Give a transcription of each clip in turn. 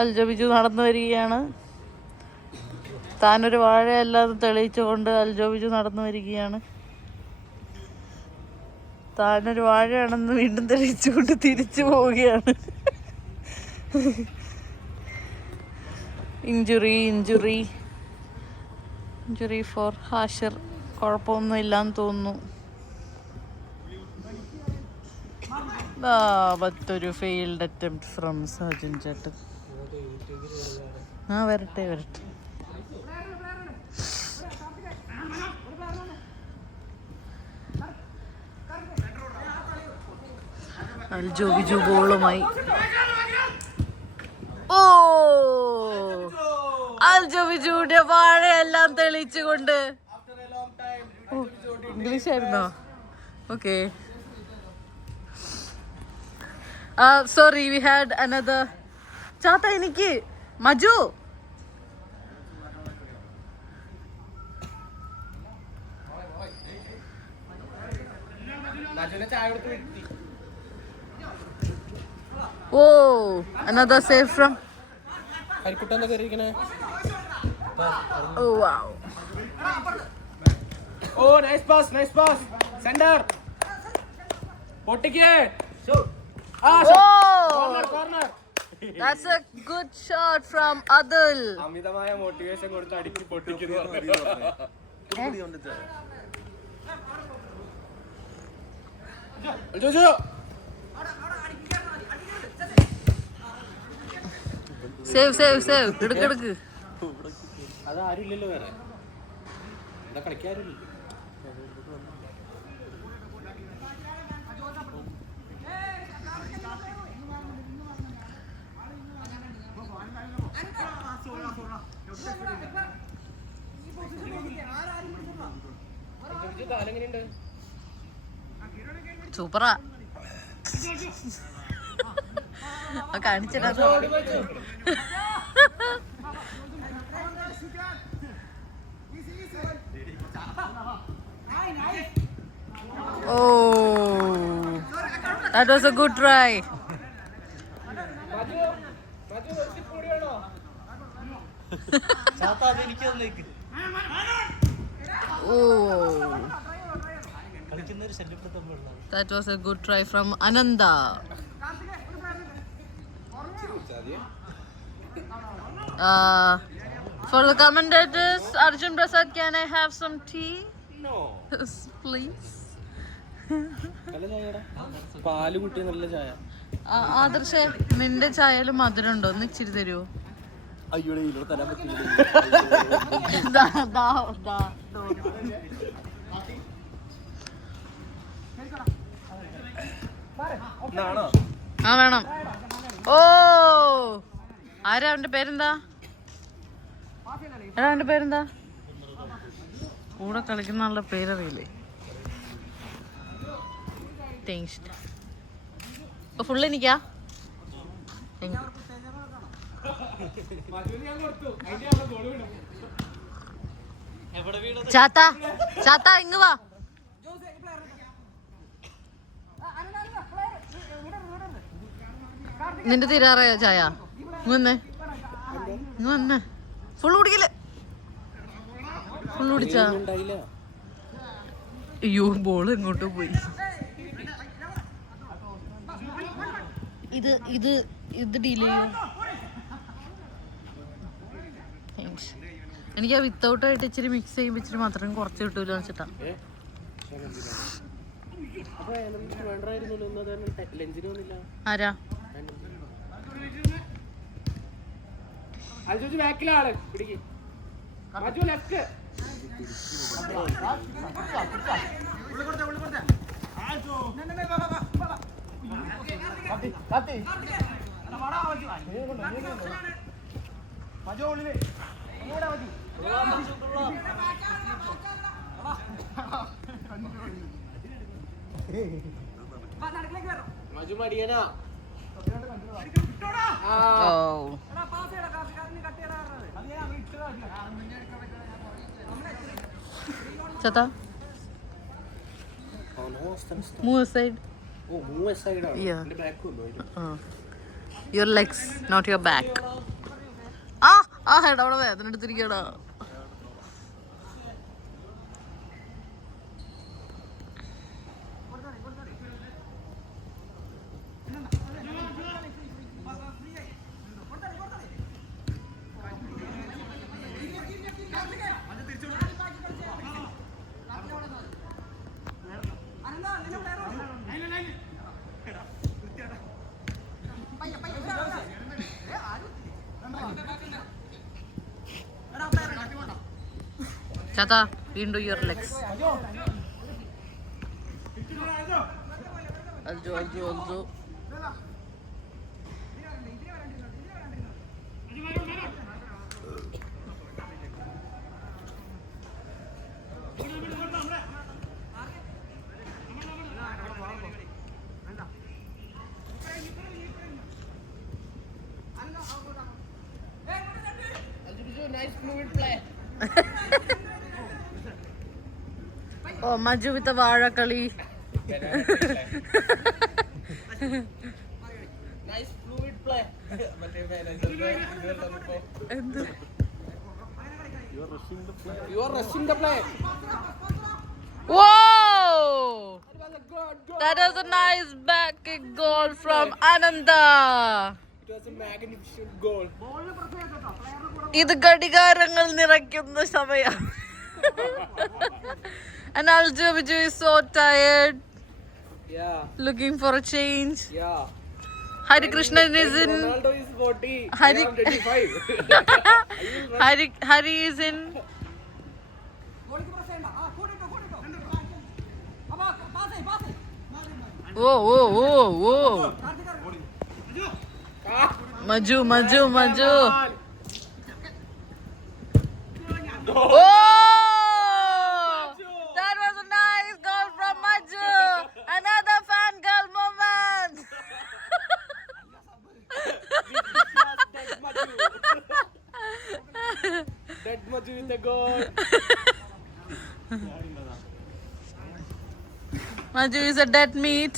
അൽജോ ബിജു നടന്നു വരികയാണ്. താനൊരു വാഴയല്ലാതെ തെളിയിച്ചുകൊണ്ട് അൽജോ ബിജു നടന്നു വരികയാണ്. താനൊരു വാഴയാണെന്ന് വീണ്ടും തെളിയിച്ചുകൊണ്ട് തിരിച്ചു പോവുകയാണ്. Injury for Hashir. കുഴപ്പമൊന്നും ഇല്ലാന്ന് തോന്നുന്നു. മറ്റൊരു ഫെയിൽഡ് അറ്റംപ്റ്റ് ഫ്രം സജിൻ ചേട്ടൻ. വരട്ടെ. അൽജോ ബിജു ബോളുമായി. അൽജോ ബിജുവിന്റെ വാഴയെല്ലാം തെളിയിച്ചുകൊണ്ട്. ഇംഗ്ലീഷ് ആയിരുന്നോ? Okay. Sorry, we had another. ചാത്ത എനിക്ക് മജു. Another save from. Wow. Nice pass. Sender. Potike. Corner. That's a good shot from Adil. അമിതമായ മോട്ടിവേഷൻ കൊടുത്ത് അടിച്ച് പൊട്ടിക്കുന്നു. സേവ് എടുക്ക്. അതാരുമില്ലല്ലോ വേറെ. എന്താ കളിക്കാരില്ല. സൂപ്പറാ. കാണിച്ചിട്ടാ. That was a good try. That was a good try from Ananda. For the commentators, Arjun Prasad, can I have some tea? No. Please. പാല് കുട്ടിയ നല്ല ചായ. ആദർശേ, നിന്റെ ചായയില് മധുരം ഉണ്ടോ? ഒന്ന് ഇച്ചിരി തരുമോ? അയ്യോടെ തരാൻ പറ്റില്ല. വേണം. ആരാ അവന്റെ പേരെന്താ? അവന്റെ പേരെന്താ? കൂടെ കളിക്കുന്ന ആളുടെ പേരറിയില്ലേ? ഫുള്ള് എനിക്കാ? ചാത്ത ഇങ്ങ് വാ. നിന്റെ തീരാറായോ ചായ? ഇങ്ങ് വന്നേ. ഫുള്ള് കുടിക്കല്. ഫുള്ള് കുടിച്ചാ? അയ്യോ, ബോള് എങ്ങോട്ടോ പോയി. ഇത് ഡീൽ ചെയ്യോ? എനിക്ക് ആ വിത്തൗട്ട് ആയിട്ട് ഇച്ചിരി മിക്സ് ചെയ്യുമ്പോൾ ഇച്ചിരി മാത്രം കുറച്ച് കിട്ടൂല വെച്ചിട്ടാ. ആരാ? Chata, move aside. Oh, move aside. Yeah. Your legs, not your back. ആ ഹെഡ് അവിടെ വേദന എടുത്തിരിക്കടാ. Chata, into your legs. Also. Nice fluid play. Oh, Maju with the Varakali. Nice fluid play. You are rushing the play. Whoa! That was a nice back kick goal from Ananda. It was a magnificent goal. ഇത് ഘടികാരങ്ങൾ നിറയ്ക്കുന്ന സമയം. And Aljo Viju is so tired. Yeah. Looking for a change. Yeah. Hari Krishnan is in. Ronaldo is 40. Hari- I am 25. Hari is in. Whoa. Maju. Oh! That was a nice goal from Maju. Another fan girl moment. Dead Maju with the goal. Maju is a dead meat.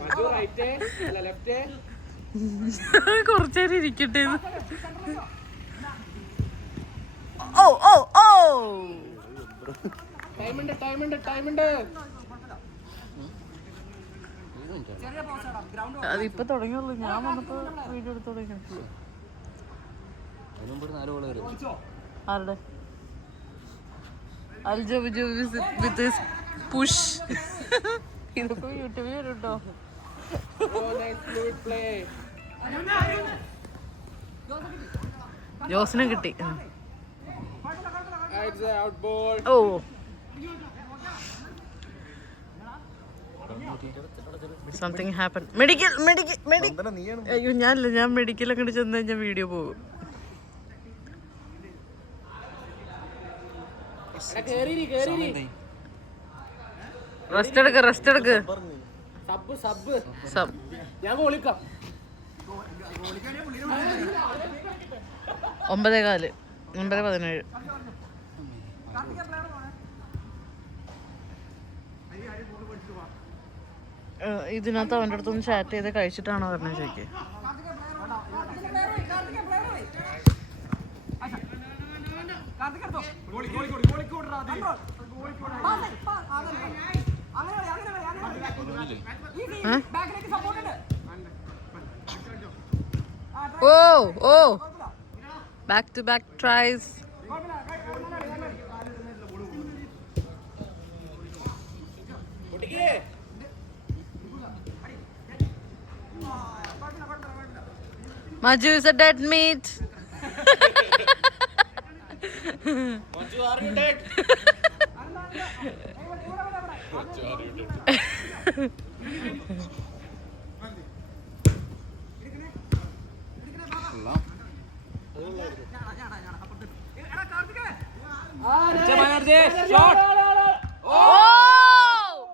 Maju right, left. കുറച്ചേരം ഇരിക്കട്ടെ. Oh! Time ഉണ്ട്. അതിപ്പോ തുടങ്ങിയുള്ളൂ. ഞാൻ വന്നപ്പോ video എടുത്ത് തുടങ്ങി. ആരുടെ? Aljo Biju with his push. ഇതൊക്കെ യൂട്യൂബിൽ വരും കേട്ടോ. Oh, nice fluid play. ജോസിനെ കിട്ടി. It's a out ball. ഓ സംതിങ് ഹാപ്പൻ. മെഡിക്കൽ. അയ്യോ ഞാനില്ല, ഞാൻ മെഡിക്കൽ അങ്ങോട്ട് ചെന്ന് കഴിഞ്ഞാൽ വീഡിയോ പോകും. റെസ്റ്റ് എടുക്ക്. സബ് ഞാൻ വിളിക്കാം. 9:15 9:17. ഇതിനകത്ത് അവൻ്റെ അടുത്തൊന്ന് ചാറ്റ് ചെയ്ത് കഴിച്ചിട്ടാണോ പറഞ്ഞത് ചോദിക്കേ. Oh! Back-to-back tries. Maju is a dead meat. Maju, are you dead?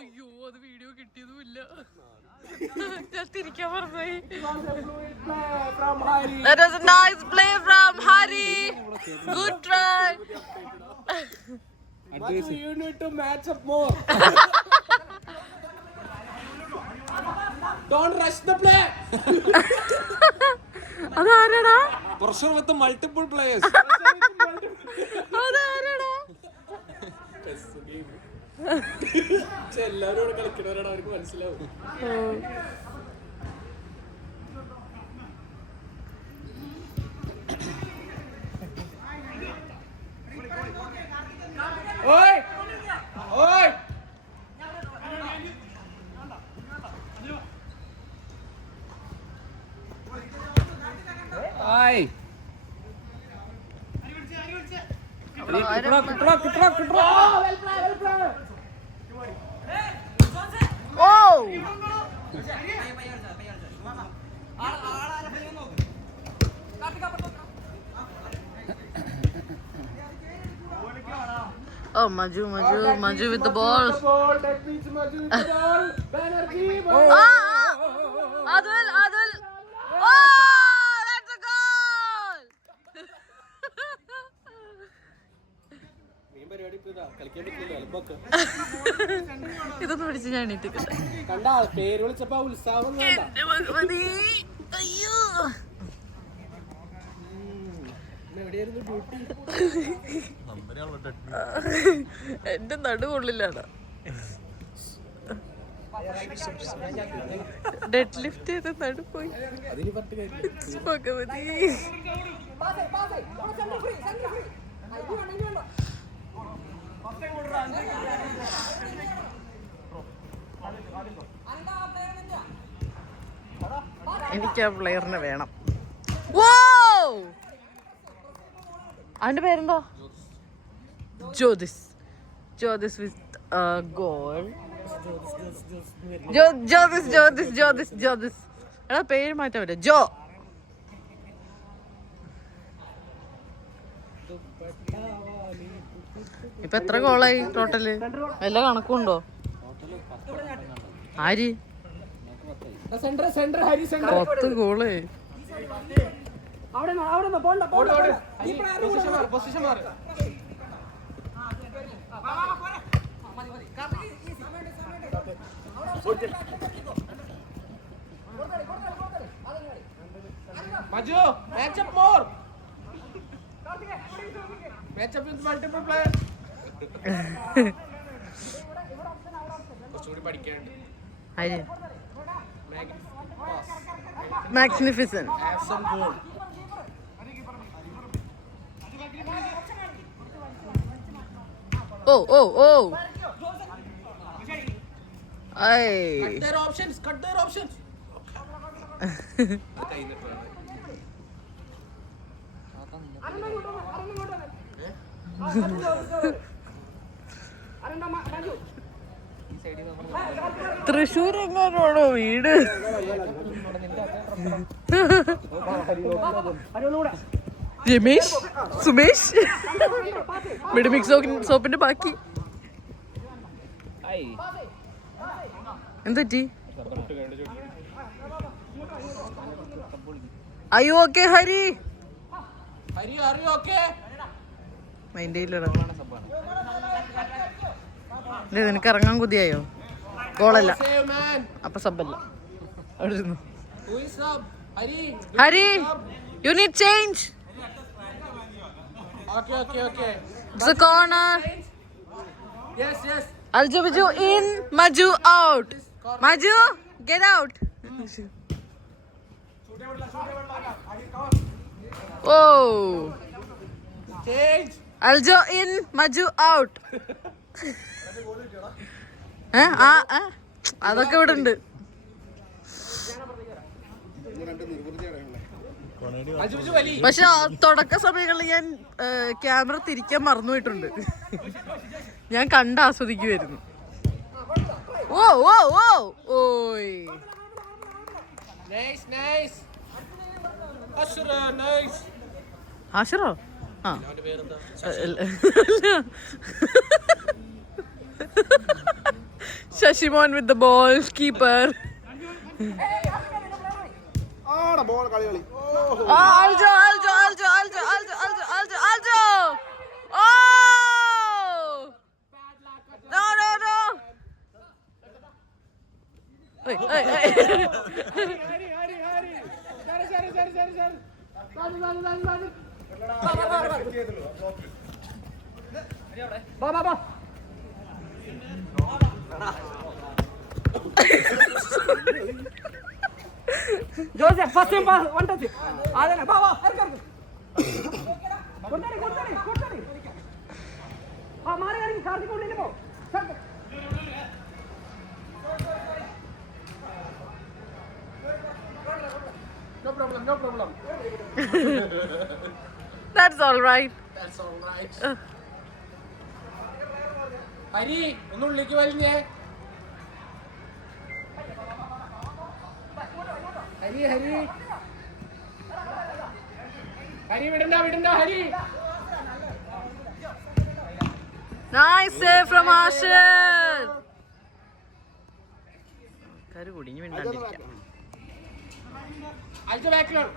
അയ്യോ, അത് വീഡിയോ കിട്ടിയതുമില്ല. ഞാൻ തിരിക്കാൻ പറഞ്ഞായി. That was a nice play from Hari. Good try. Maju, you need to match up more. Don't rush the play. അതാരടാ? Pressure with the multiple players. അതാരാടാ? എല്ലാവരും ഇവിടെ കളിക്കണവരാണ്, അവർക്ക് മനസ്സിലാവും. ഓയ് ഓയ് ആയ് കിട്ടണോ. ഓ Oh, Maju with the ball. That means Maju with the ball. Banerjee, ball. Adil. Oh, that's a goal. ഇതൊന്നും പിടിച്ച് ഞാൻ എണീറ്റില്ല. കണ്ട പേര് വിളിച്ചപ്പോ ഉത്സാഹം അയ്യോ എവിടെയായിരുന്നു ഡ്യൂട്ടി? എന്റെ നടുകൊള്ളില്ലാണ്. ഡെഡ് ലിഫ്റ്റ് ചെയ്ത് നടുപോയി. ഭഗവതി. എനിക്ക് ആ പ്ലെയറിനെ വേണം. അവന്റെ പേരെന്താ? ജ്യോതിസ് വിത്ത് ഗോൾ. ജ്യോതിസ് എടാ പേര് മാറ്റാൻ പറ്റും. ജോ ഇപ്പൊ എത്ര ഗോളായി ടോട്ടല്? വല്ല കണക്കുണ്ടോ? ആര് 10 goal? Maju, match up more. Match up with multiple players. കുറച്ചുകൂടി പഠിക്കാനുണ്ട്. ആര്? Magnificent. Have some goal. Oh. Ay. Cut their options. Thrissur എങ്ങാനാണോ വീട്? രമേശ്, സുമേഷ്, മെഡിമിക്സ് സോപ്പിന്റെ ബാക്കി എന്തുപറ്റി? അയ്യോ ഓക്കെ ഹരി മൈൻഡ് ചെയ്യില്ലടാ. നിനക്ക് ഇറങ്ങാൻ കുതിയായോ? ഗോളല്ല അപ്പൊ സബ്ബല്ല. അവിടെ ഇരുന്നു. Hari you need change. Okay. It's a corner. Yes. Aljo Biju in, Maju out. Maju, get out. Oh. Change. Aljo in, Maju out. അതൊക്കെ ഇവിടെ ഉണ്ട്. പക്ഷെ തുടക്ക സമയങ്ങളിൽ ഞാൻ ക്യാമറ തിരിക്കാൻ മറന്നുപോയിട്ടുണ്ട്. ഞാൻ കണ്ട് ആസ്വദിക്കുമായിരുന്നു. ഓയ് ആശറോ? ആ Sasimon with the ball, keeper. Aljo. Oh! No. Hey. Sorry. Joseph first time pass one touch അതന്നെ വാ വാ ഇറങ്ങ് കൊണ്ടടി കൊണ്ടടി കൊണ്ടടി ആ മാറി ഇറങ്ങി കാർത്തി കൊണ്ടിട്ട് പോ No problem, no problem. That's all right. That's all right. Hari ഒന്ന് ഉള്ളിലേക്ക് വലിഞ്ഞേ ഹരി ഹരി ഹരി വിടണ്ട വിടണ്ട Hari Nice save from Ashir. കരു കുടിഞ്ഞു മിണ്ടാണ്ടിരിക്കാം. അയച്ച ബാക്കിലാണ്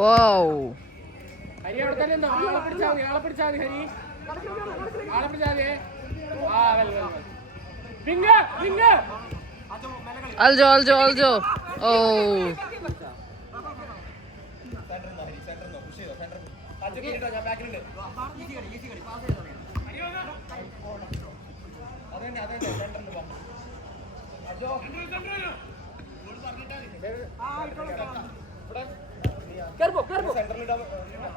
Wow. ഹരി അവിടെ തന്നെ ഉണ്ടോ? ആളെ പിടിച്ചാൽ മതി ഹരി ആളെ പിടിച്ചാൽ മതി ആ well well ping ping Aljo. Oh. Carbo.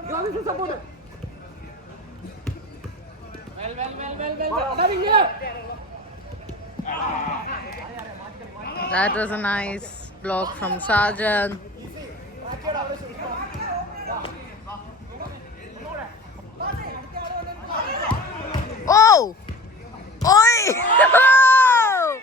Jovis support. Well. That was a nice block from Sajan. Oh! Oi! Oh!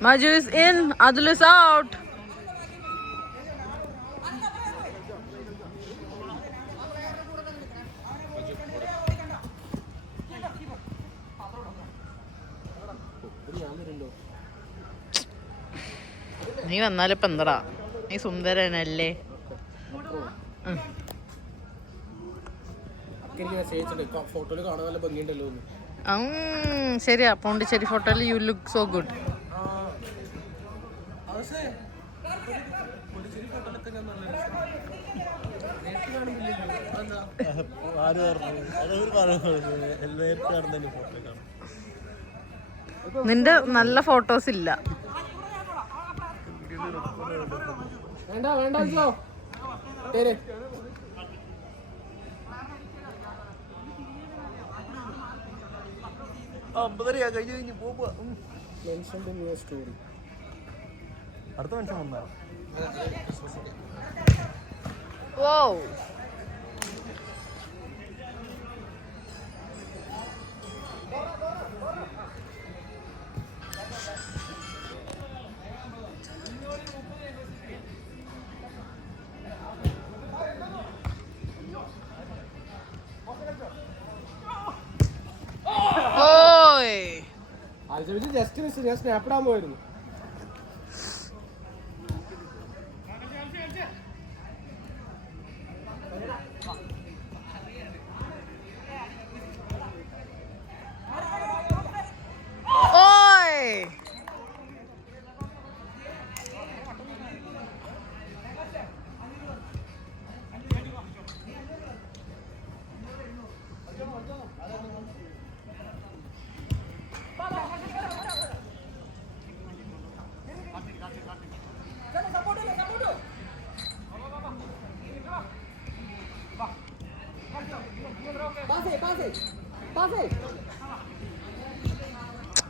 Maju is in, Adul is out. നീ വന്നാലിപ്പോ എന്തടാ, നീ സുന്ദരനല്ലേ? ശരിയാ, പോണ്ടിച്ചേരി ഫോട്ടോയിൽ യു ലുക്ക് സോ ഗുഡ്. നിന്റെ നല്ല ഫോട്ടോസ് ഇല്ല. വേണ്ട അടുത്ത മനുഷ്യൻ വന്നാ Wow. Oi. ജസ്റ്റ് മിസ്, ഞാൻ സ്നാപ്പ് ഇടാൻ പോയിരുന്നു.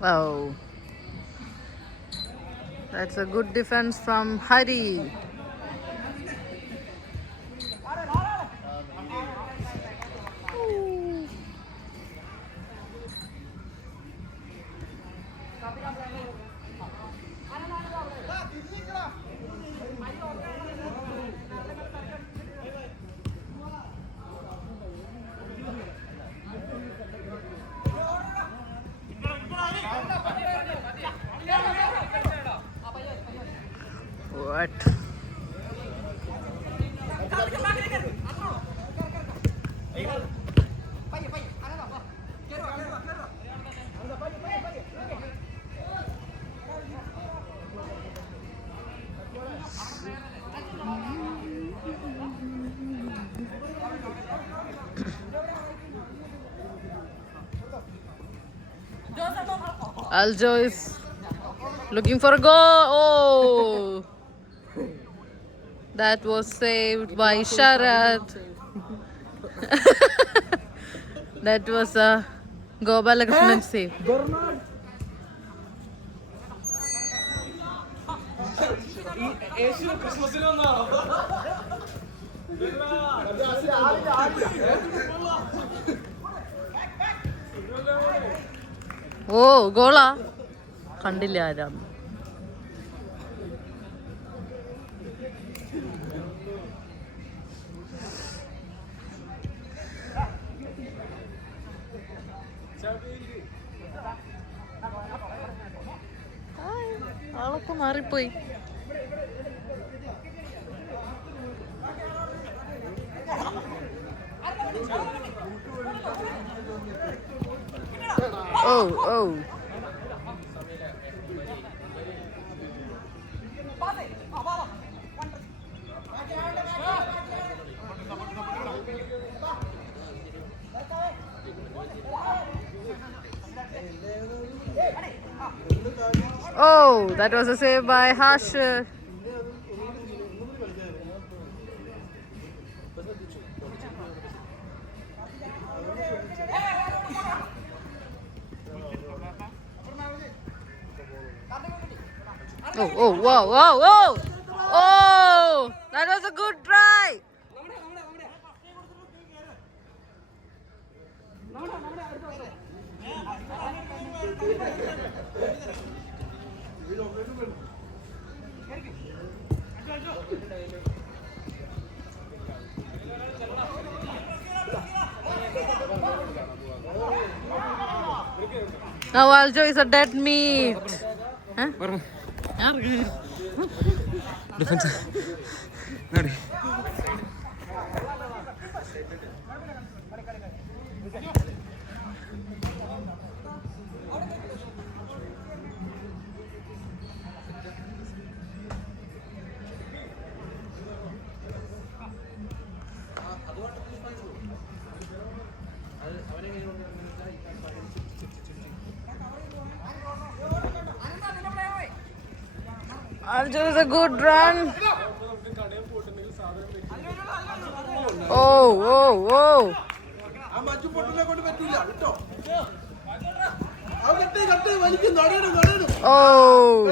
Oh, that's a good defense from Hari. Aljo is looking for a goal. Oh, that was saved by Sharat. That was a Gopalakrishnan save. ഓ ഗോളാ കണ്ടില്ല ആരാന്ന്. ആളൊക്കെ മാറിപ്പോയി. Oh, oh. Oh, that was a save by Harsh. Oh, oh, wow, wow, wow! Oh, that was a good try. Now Aljo is a dead meat. Huh? Defense. Nadi. Aljo is a good run. Oh, oh, oh. Oh.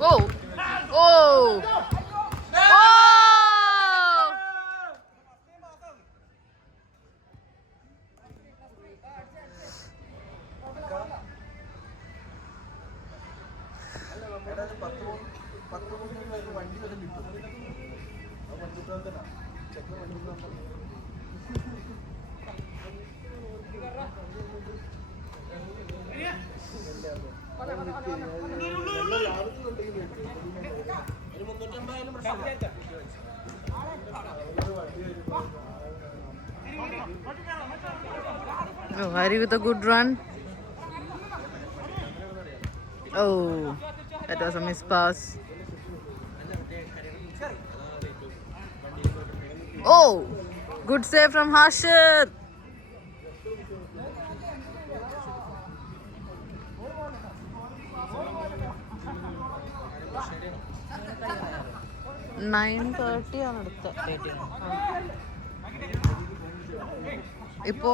Whoa! Oh! Oh! Oh, Hari with a good run. Oh, that was a miss pass. Oh, good save from Harshad. ഇപ്പോ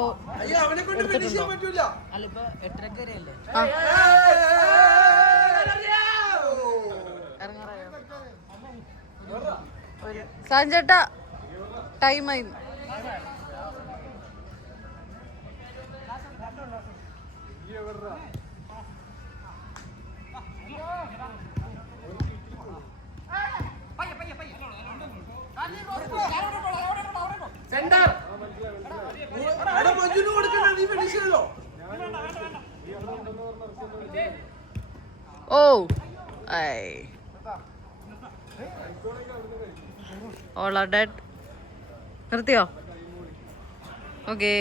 സാഞ്ചേട്ടാ ടൈമായി. Centre oh I all are dead. നിർത്തിയോ? Okay.